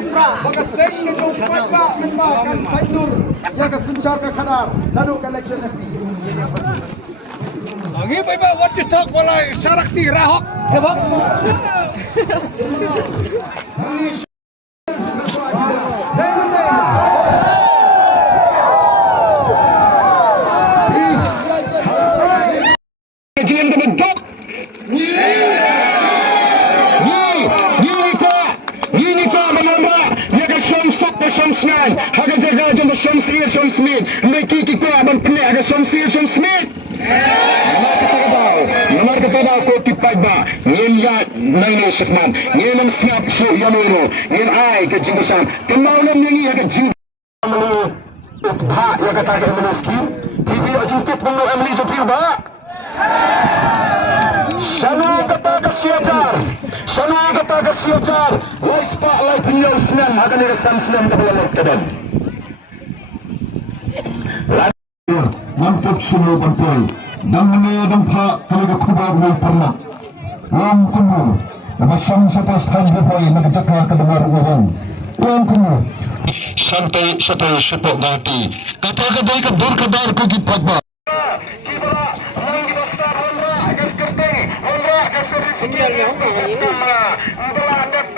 Bagasay na yung pagka kan Sainur ya kasencar ka kanar lalu ka election na fi. Lagi ba what you talk wala sarak ni rahok, diba? شمسمان هذا جاء جنب الشمسية شمسمين ما يكيكي كوا من بني هذا شمسية شمسمين نمر كتادا كوكي بايبا نين يا نين شفمان نين مسناب شو يمونو نين آي كجنبشان كماونا نيني هذا جنب ها يا كتاك المسكين تيجي أجنبك منو أملي جبريل با شنو كتاك الشيطان شنو كتاك الشيطان لا spotlight اليوم سنان هذا اللي رسم سنان قبل الكلام mantap sunu bantuan dan menedang pak kalau kubar mul pernah lam kumu masam satu stan befoi nak jakar ke dengar uang lam kumu santai satu sepok gati kata kedai ke dur kedar ku gipat ba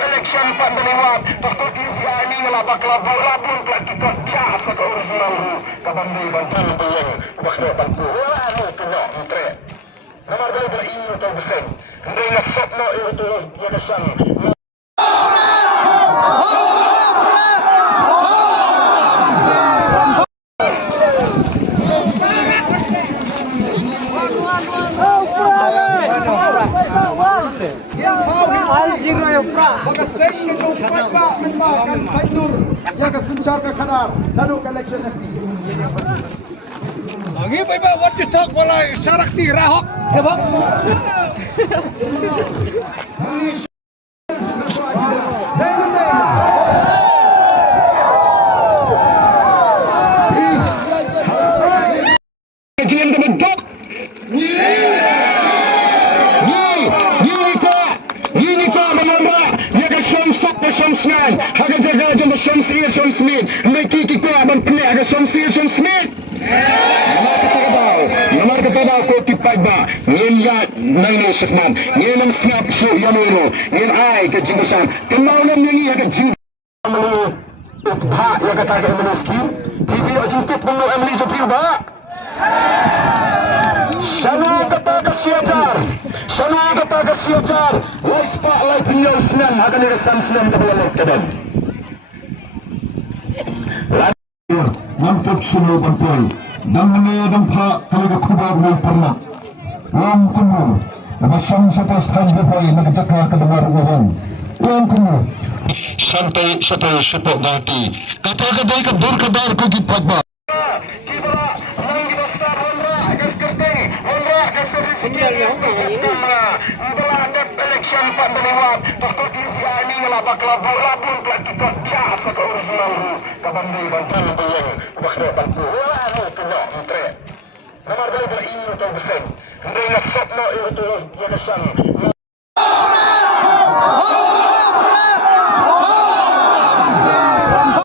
election pandemiwat takut ini ngelabak labur kita jasa ke original kabandi bantuan yang bakal bantu anu kena entre nomor berapa ini atau besar ndai sapno itu dia sang Bagasay na yung pagka kan Sainur ya kasencar ka kanar lalu ka election na fi. Lagi ba what you talk wala sarak ni rahok, diba? شمسمان هذا جاء جنب الشمسية شمسمين ما يكيكي كوا من بني هذا شمسية شمسمين نمر كتادا كوكي بايبا نين يا نين شفمان نين مسناب شو يمونو نين آي كجنبشان كماونا نيني هذا جنب ها يا كتاك المسكين تيجي أجنبك منو أملي جبريل با شنو كتاك الشيطان شنو كتاك الشيطان لا spotlight اليوم سنان هذا اللي رسم سنان قبل الكلام mantap sunu bantuan dan menedang pak kalau kubar mul pernah lam kumu masam satu stan befoi nak jakar ke dengar uang lam kumu santai satu sepok gati kata kedai ke dur kedar ku gipat ba election pandemiwat takut ini ngelabak labur kita jasa ke original kabandi bantuan yang bakal bantu anu kena entre nomor berapa ini atau besar ndai sapno itu dia sang